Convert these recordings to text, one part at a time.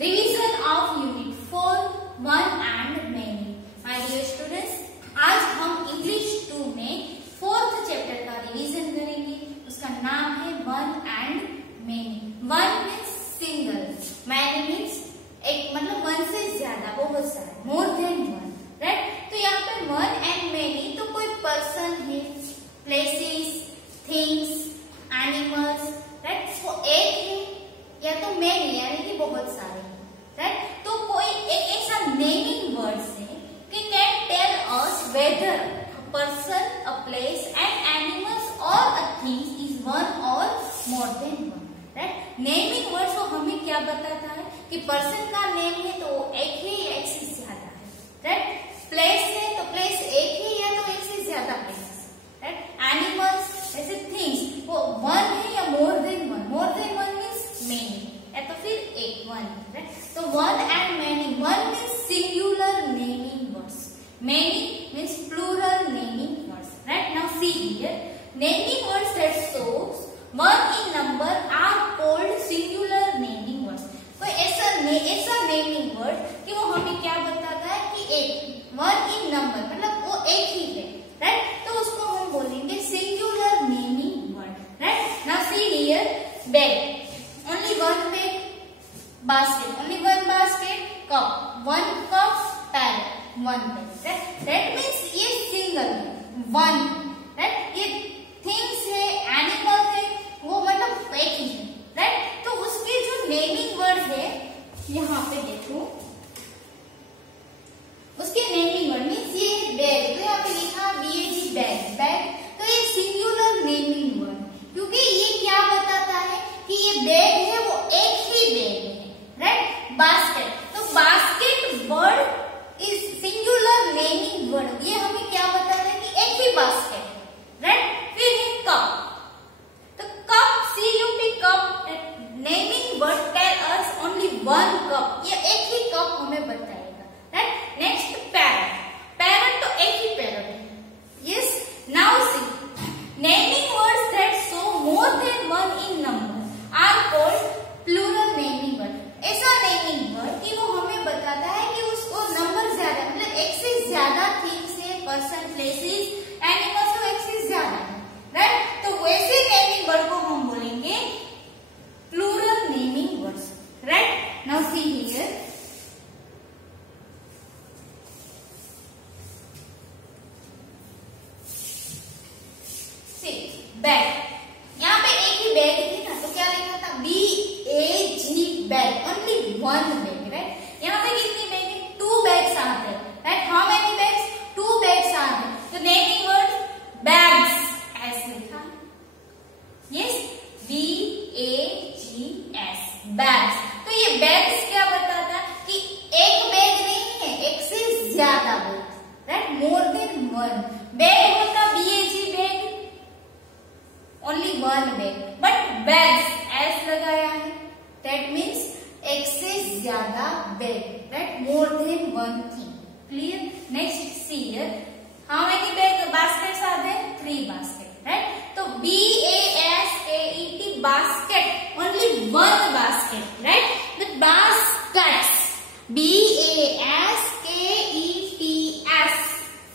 Revision of unit 4 one and many. My dear students, आज हम English 2 में 4th chapter का रिवीजन करेंगे। उसका नाम है one and many. One means single, many means एक, मतलब वन से ज्यादा, बहुत सारा, मोर देन वन, राइट। तो यहाँ पे वन एंड मेनी तो कोई पर्सन है, प्लेसेस, थिंग्स, एनिमल्स, राइट। वो एक है या तो मेनी यानी कि बहुत सारे, राइट। तो कोई एक ऐसा नेमिंग वर्ड्स है कि can tell us whether a person, a place and animals और अ थिंग इज वन और more than one, right. Naming words वो हमें क्या बताता है कि पर्सन का नेम है तो वो एक है या एक से ज्यादा है, राइट। प्लेस है तो प्लेस एक है या तो एक से ज्यादा प्लेसेस, राइट। एनिमल्स ऐसे थिंग्स वो वन है या more than one. More than one means many या तो फिर एक, वन, राइट। तो one and many, one means singular naming words, many means plural naming words, right. Now see here, naming words that shows one in number are called singular naming words। कोई ऐसा naming word कि वो हमें क्या बताता है कि एक, वन इन नंबर, मतलब वो एक ही है, राइट। तो उसको हम बोलेंगे singular naming word, right. Now see here, bag, only one bag, basket, only one basket, cup, one cup, parrot, one bag, right? That means ये single है, one, right? ये things है, animal है, वो मतलब एक ही है, right? तो उसके जो naming word है, यहाँ पे देखो, उसके naming word means ये bag, तो यहाँ पे लिखा BAG, bag, bag, तो ये singular naming word, क्योंकि ये क्या बताता है कि ये बैग है वो एक ही बैग है, राइट। बास्केट, तो basket word is singular naming word, ये हमें क्या बताता है कि एक ही बास्केट, राइट। फिर है कप, तो cup, CUP, cup, naming word tell us only one cup, ये एक ही कप हमें बताएगा, राइट। नेक्स्ट पैरट, पैरट तो एक ही पैरट है, yes. Now see, naming words that show more than one in number are called plural naming word. ऐसा naming word कि वो हमें बताता है कि उसको नंबर ज्यादा, मतलब एक से ज्यादा थिंग्स है, पर्सन, प्लेसेस, एनिमल्स तो एक से ज्यादा है, राइट। तो वैसे नेमिंग वर्ड को हम बोलेंगे plural naming words, right. Now see here, see bag, यहाँ पे एक ही बैग थी ना, तो क्या लिखा था, BAG, bag, only one bag, right. यहाँ पे कितनी बैग है, 2 बैग्स आते हैं, right. How many bags, 2 bags आते हैं, तो नेमिंग वर्ड बैग्स ऐसे लिखा, यस, BAGS, बैग्स। तो ये बैग्स क्या बताता है कि एक बैग नहीं है, एक से ज्यादा bag, right, more than one. Bag होता BAG, bag, only one bag, but bags S लगाया है, दैट मीन्स एक से ज्यादा bag, right, more than one thing, clear. Next see here, how many bag, baskets are there, 3 basket, right. तो BASKET, basket, only one basket, right. The baskets, BASKETS,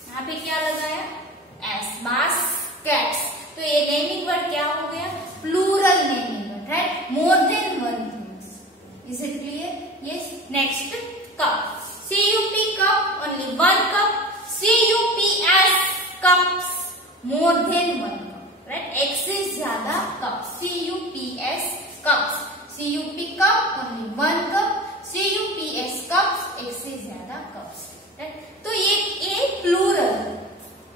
यहाँ पे क्या लगाया, एस, बास्केट्स। तो ये नेमिंग वर्ड क्या हो गया, plural naming word, right, more than one things. Is it clear, yes. Next cup, CUP, cup, only one cup, CUPS, cups, more than one cup, right, एक से ज्यादा cup, CUPS, cups, CUP, cup, only one cup, CUPS, cups, एक से ज्यादा cups, right. तो ये plural,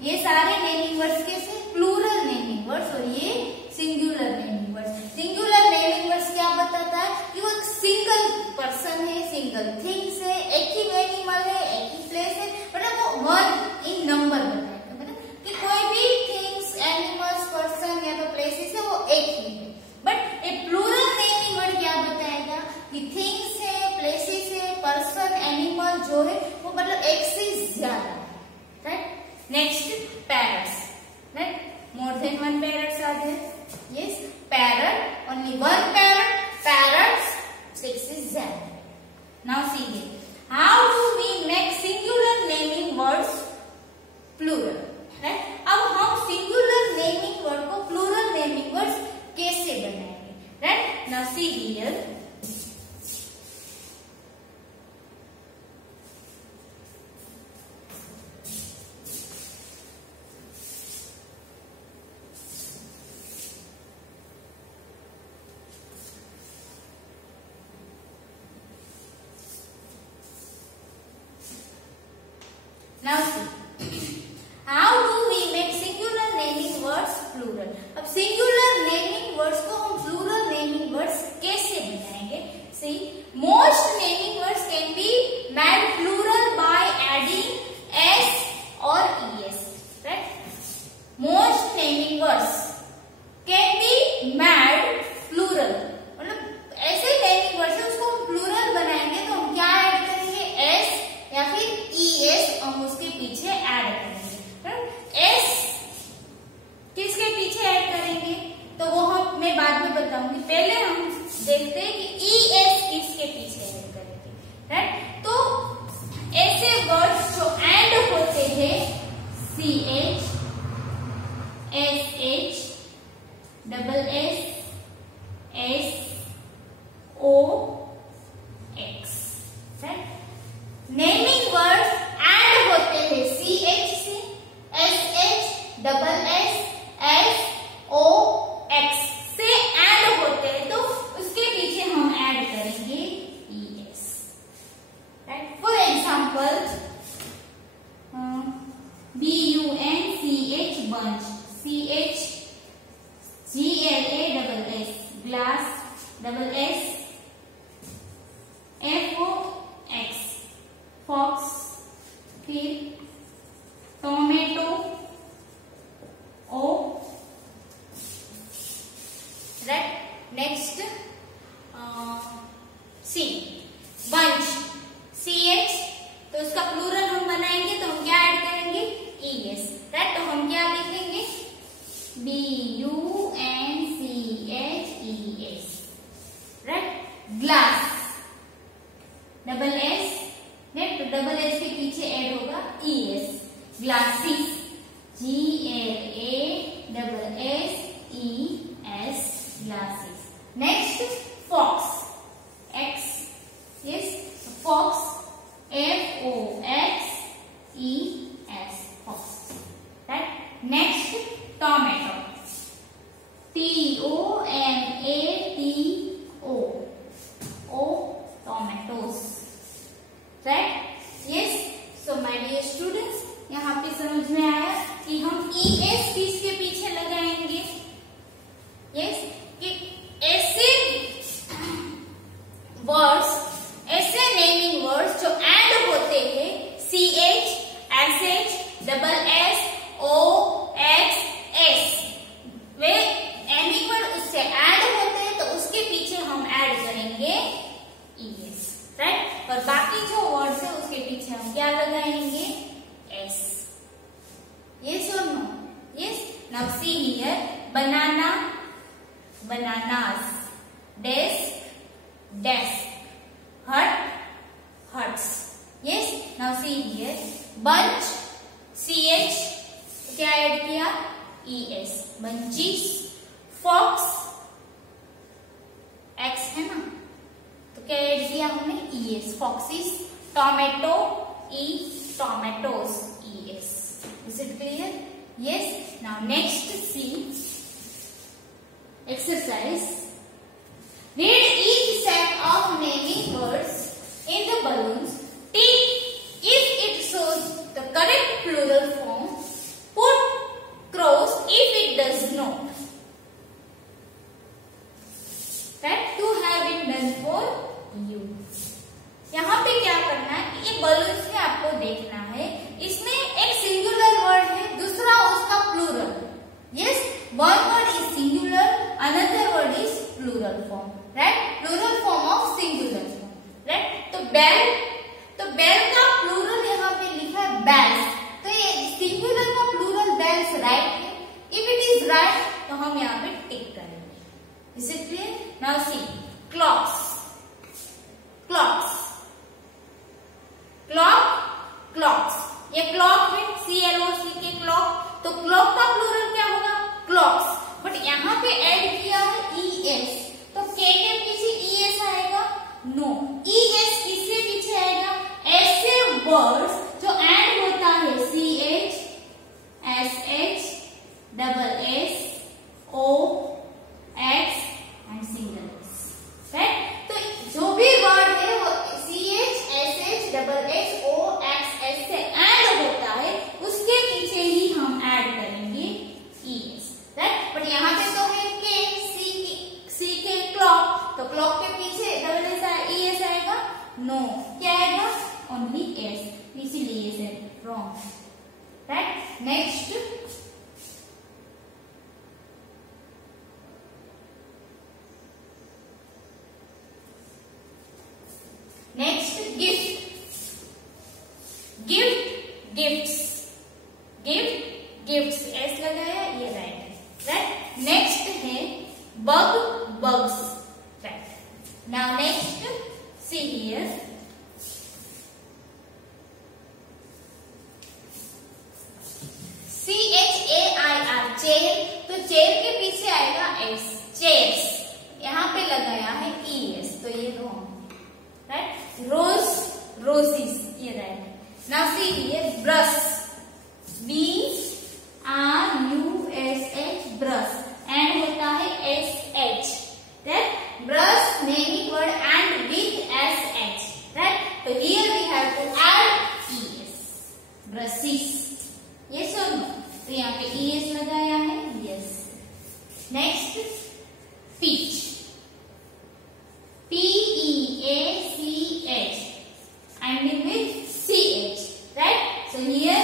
ये सारे नेमिंग वर्ड्स कैसे, प्लूरल नेमिंग वर्ड्स, और ये singular naming words. Singular naming words क्या बताता है कि वो एक सिंगल पर्सन है, सिंगल थिंग्स है, एक ही एनिमल है, एक ही प्लेस है, मतलब वो वन इन नंबर बताएगा, मतलब कि कोई भी थिंग्स, एनिमल्स, पर्सन या तो प्लेसेस है वो एक ही है। But a plural naming word क्या बताएगा कि थिंग्स है, प्लेसेस है, पर्सन, एनिमल जो है वो मतलब एक से ज्यादा है, right. Next parrots, right, more than one parrots are there, yes. Parrot, only one parrot, parrots 6 is ज्यादा, now see how do we make singular naming words plural. अब सिंगुलर नेमिंग वर्ड्स को हम प्लूरल नेमिंग वर्ड्स कैसे बनाएंगे। See most naming words can be made plural by adding S और es, right. Most naming words can be made plural, मतलब ऐसे naming words है उसको हम प्लूरल बनाएंगे तो हम क्या ऐड करेंगे, s या फिर es हम उसके पीछे ऐड करेंगे। s किसके पीछे ऐड करेंगे तो वो मैं बाद में बताऊंगी, पहले हम देखते हैं कि es किसके पीछे ऐड करेंगे, राइट। तो ऐसे वर्ड्स जो एंड होते हैं ch, sh, double s, s, o, x, right. Naming words and होते हैं ch से, sh, double s, s, o, x से एंड होते हैं तो उसके पीछे हम ऐड करेंगे es, right. For example bunch, bunch, ch, gla, double s, glass, double s, fox, fox, फिर टोमेटो, o, राइट। नेक्स्ट सी बंच, ch, तो उसका प्लूरल हम बनाएंगे तो हम क्या ऐड करेंगे, es, राइट। तो हम क्या लिखेंगे, bunches, राइट। Glass, double s, next double s के पीछे ऐड होगा es, glasses, gla, double s, es, glasses. Next fox, x, yes, fox, fox, es, fox, right। Next tomato, tomato, o, tomatoes, right। yes, so my dear students, यहाँ पे समझ में आया कि हम es किसके पीछे लगाएंगे। yes, कि ऐसे वर्ड्स, ऐसे नेमिंग वर्ड्स जो एंड होते हैं ch, sh, double s, o, x, s, वे एंडिंग वर्ड उससे ऐड होते हैं तो उसके पीछे हम ऐड करेंगे es, राइट। और बाकी जो वर्ड्स है उसके पीछे हम क्या लगाएंगे, s। yes or no? yes। now see here, banana, bananas, desk, desk, hut, huts। yes। now see here, bunch, ch, क्या ऐड किया, es, bunches, fox, x है ना, तो क्या ऐड किया हमने, es, foxes, tomato, tomatoes, es। is it clear? yes। now next see exercise, read each set of naming words in the balloons, tick if it shows the correct plural form, put cross if it does not, right। to have been done for you। यहाँ पे क्या करना है कि ये balloons में आपको देखना है, इसमें एक सिंगुलर वर्ड है, दूसरा उसका plural. yes, one word is singular, another word is plural form, right। plural form of singular form, right। तो बेल का प्लूरल यहाँ पे लिखा है bells, तो ये सिंगुलर का प्लूरल bells राइट है। इफ इट इज राइट तो हम यहाँ पे टिक करेंगे। Is it clear? Now see clocks, clocks, clock, clocks, ये क्लॉक है CLOC के क्लॉक, तो क्लॉक का प्लूरल क्या होगा, क्लॉक्स। बट यहाँ पे ऐड किया है ES, तो K के पीछे ES आएगा, नो। ES किसके पीछे आएगा, ऐसे वर्ड्स जो ऐड होता है CH, SH, double S, O, X and single S, right. तो जो भी वर्ड है वो CH, SH, double S, O, X, S से ऐड होता right. Next gift, gift gifts, gift gifts, S लगाया, ये राइट है, राइट। नेक्स्ट है bug bugs, right. Now next see here, CHAIR chair, तो चेयर के पीछे आएगा एस, चेयर्स, यहाँ पे लगाया है ES, तो ये रॉन्ग, राइट। रोज रोजीज, ये राइट है। Now see here brush, BRUSH brush, end होता है SH, राइट। Brush naming word end with SH, राइट। तो here we have to add ES, brushes, yes और नो, तो यहाँ पे ES लगाया है, yes. Next peach, PEACH ending with CH, right? So here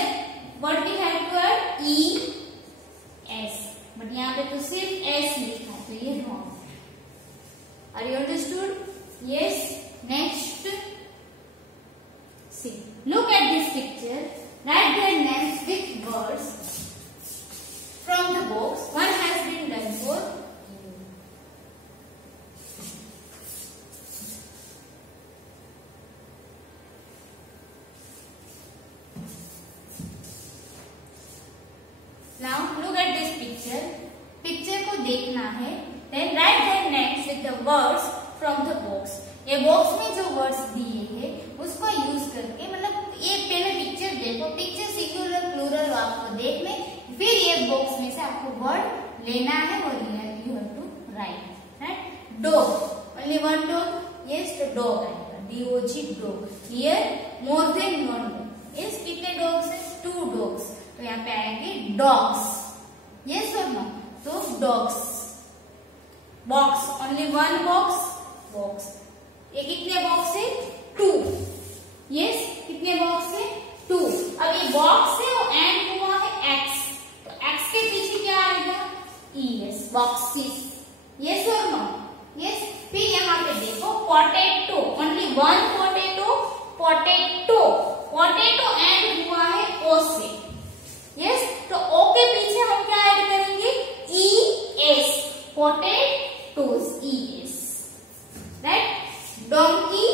what we have to add ES, but यहाँ पे तो सिर्फ S लिखा है, तो ये wrong। Are you understood? Yes. Next, see, look at this picture. Write their names with words from the box. One has been done for you. Now look at this picture. Picture को देखना है. Then write their names with the words from the box. ये box में जो words दिए हैं उसको use करके, मतलब ये पहले पिक्चर देखो, पिक्चर सिंगुलर प्लूरल आपको देखने, फिर ये बॉक्स में से आपको वर्ड लेना है और you have to write, right. Dog, only one dog, yes, तो डॉग आएगा, DOG dog. Here more than one dog, yes, कितने डॉग्स है, 2 डॉग्स, तो यहाँ पे आएंगे डॉग्स, यस और नो, तो dogs. Box, only one box, box, ये कितने बॉक्स है, 2, यस, कितने बॉक्स है, 2। अब ये बॉक्स है और एंड हुआ है X, तो X के पीछे क्या आएगा, ES, बॉक्सेस, यस और नो, यस। फिर यहाँ पे देखो potato, only one potato, potato, potato and हुआ है O से, यस, तो O के पीछे हम क्या ऐड करेंगे, ES, potatoes, ES, right. Donkey,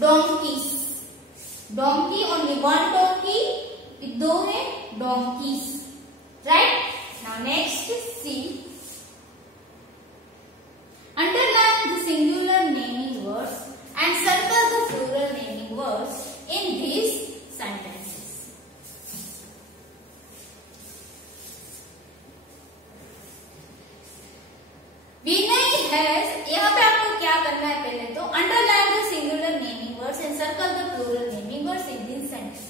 donkeys, donkey, only one donkey, 2 है donkeys, right. Now next see, underline the singular naming words and circle the plural naming words in these sentences. Vinay has, यहाँ पे आपको क्या करना है, पहले तो underline the singular naming words and circle the plural naming words in this sentence,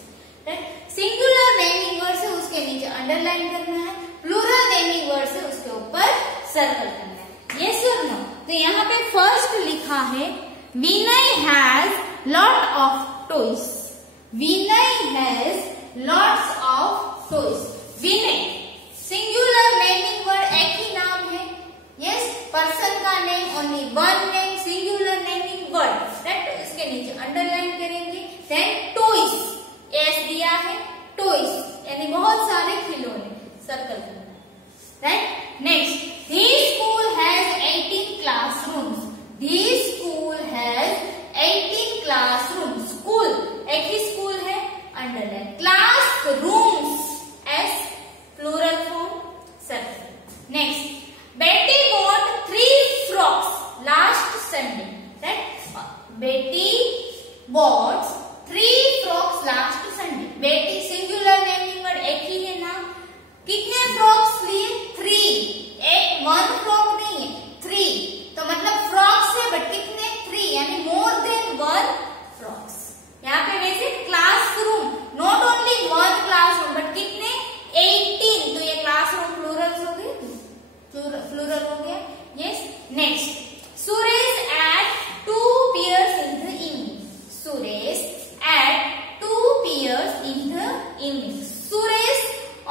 right. Singular naming word से उसके नीचे अंडरलाइन करना है, प्लूरल नेमिंग वर्ड से उसके ऊपर सर्कल करना है, यस और नो। तो यहाँ पे फर्स्ट लिखा है Vinay has lot of toys, Vinay has lots of toys. Vinay singular naming word, एक ही नाम है, यस, पर्सन का name, only one name, singular naming word, right. इसके नीचे अंडरलाइन करेंगे। देन टॉयज, एस दिया है, टॉयज यानी बहुत सारे खिलौने, सर्कल करना है, right. Next, this school has 18 classrooms, this school has 18 classrooms, school एक ही स्कूल है, underline. Class rooms, S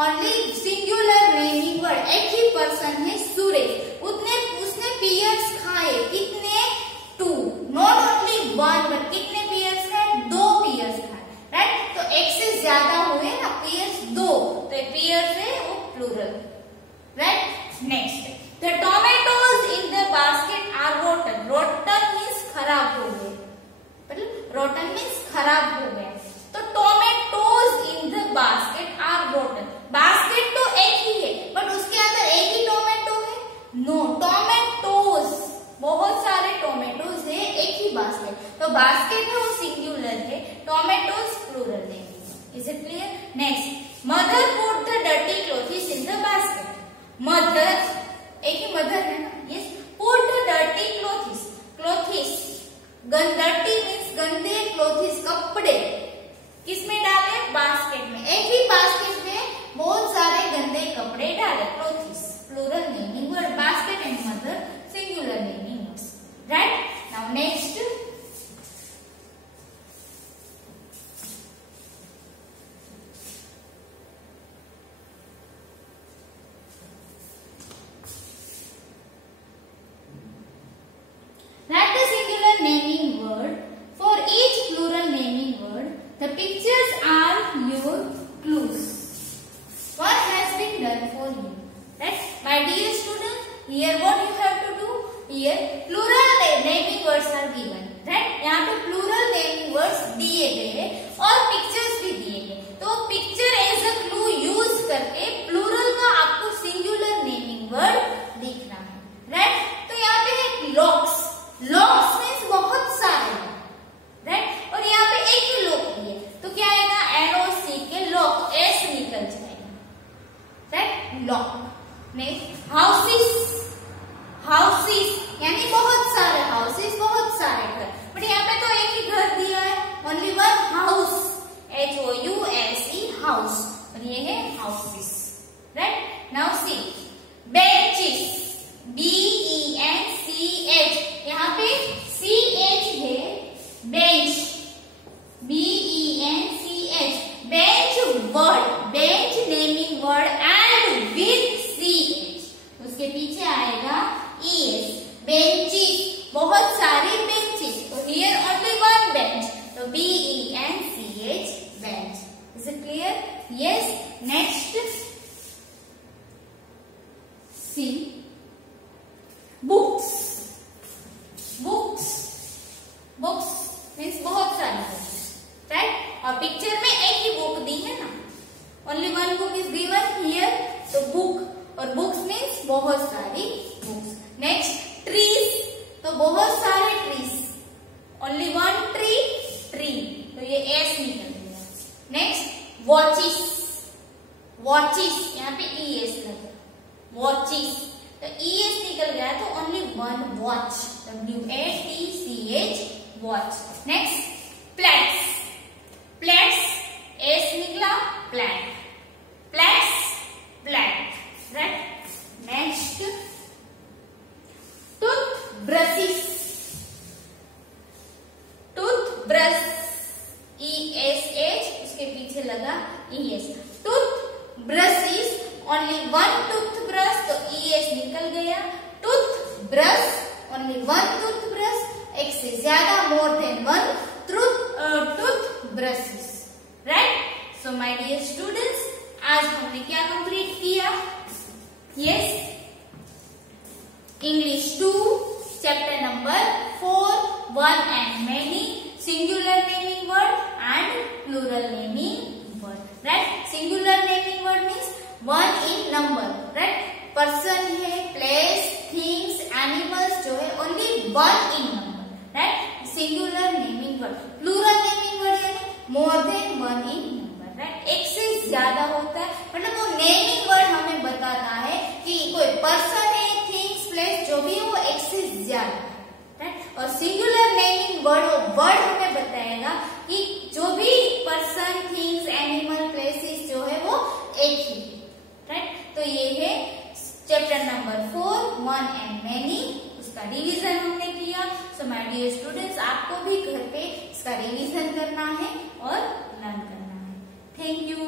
only singular naming word, एक ही पर्सन है सुरेश, उसने पियर्स खाए, कितने? 2, नॉट ओनली 1 बट कितने पियर्स खाए? 2 पियर्स खाए, राइट। तो एक से ज्यादा हुए ना पियर्स 2, तो पियर्स है वो plural, right. Next, the tomatoes in the basket are rotten. Rotten means खराब हो गए, मतलब रोटन मीन्स खराब हो गया। तो tomatoes in the basket are rotten, basket तो एक ही है बट उसके अंदर एक ही टोमेटो है? नो, टोमेटोज, बहुत सारे टोमेटोज है एक ही बास्केट, तो बास्केट है वो सिंगुलर है, टोमेटोज प्लूरल है। Is it clear? Next, mother put the dirty clothes in the basket. Mother, एक ही मदर है ना, yes. Put the dirty clothes, clothes dirty means गंदे, क्लोथ्स कपड़े किसमें डाले? बास्केट में, एक ही बास्केट में बहुत सारे गंदे कपड़े डाले, clothes plural naming word, basket and mother singular naming words, right. Now next, write the singular naming word for each plural naming word. The pictures are your clues. What has been done for you? Right? My dear students, here what you have to do? Here plural naming words are given. Right? यहाँ पे plural naming words दिए गए हैं और pictures भी दिए गए। तो picture as a clue use करके plural का आपको singular naming word लिखना है। Right? तो यहाँ पे है locks. लॉक्स मीन्स बहुत सारे, राइट। और यहाँ पे एक ही लॉक है तो क्या आएगा? LOC के लॉक, एस निकल जाएगा, right, lock. Next, houses, houses यानी बहुत सारे हाउसेस, बहुत सारे घर, बट यहाँ पे तो एक ही घर दिया है, only one house, HOUSE house, और ये है हाउसेस, राइट। नाउ सी, बेंचेस, BENCH, यहाँ पे CH है, bench, BENCH, bench word, bench naming word and with CH, उसके पीछे आएगा ES, बेंचेस, बहुत सारी बेंचेस, तो हियर ओनली वन बेंच, तो BENCH, bench. Is it clear? Yes. Next, see, books, books, books means बहुत सारी बुक्स, राइट। और पिक्चर में एक ही बुक दी है ना, only one book is given here, तो बुक, और बुक्स मीन्स बहुत सारी बुक्स। नेक्स्ट, ट्रीज, तो बहुत सारे trees, only one tree, tree, तो ये एस निकल गया। नेक्स्ट, वॉचेस, वॉचेस यहाँ पे ES लगा, वॉचेस, तो ES निकल गया तो only one watch, WATCH, watch. Next, plates, plates, S निकला, plate, plates, plate, right. Next, tooth brushes, tooth brush, ESH, उसके पीछे लगा ES, tooth brushes, only one tooth brush, तो ES निकल गया, tooth brush, only one tooth brush, एक से ज्यादा, more than one tooth brushes, right. So my dear students, आज हमने क्या कंप्लीट किया? Yes, English 2 chapter number 4, 1 and many, singular naming word and plural naming word, right? Singular naming word means one in number, right? Person है, place, things, animals जो है only one in number, right? Singular naming word, plural naming word यानी more than one in number, right? एक से ज्यादा होता है, मतलब वो naming word हमें बताता है कि कोई person है, things, place जो भी है वो एक से ज्यादा, right? और singular naming word वो word हमें बताएगा कि जो भी person, things, animal, places जो है वो एक ही, राइट। तो ये है चैप्टर नंबर 4, 1 and many, उसका रिवीजन हमने किया। सो माय डियर स्टूडेंट्स, आपको भी घर पे इसका रिवीजन करना है और लर्न करना है। Thank you.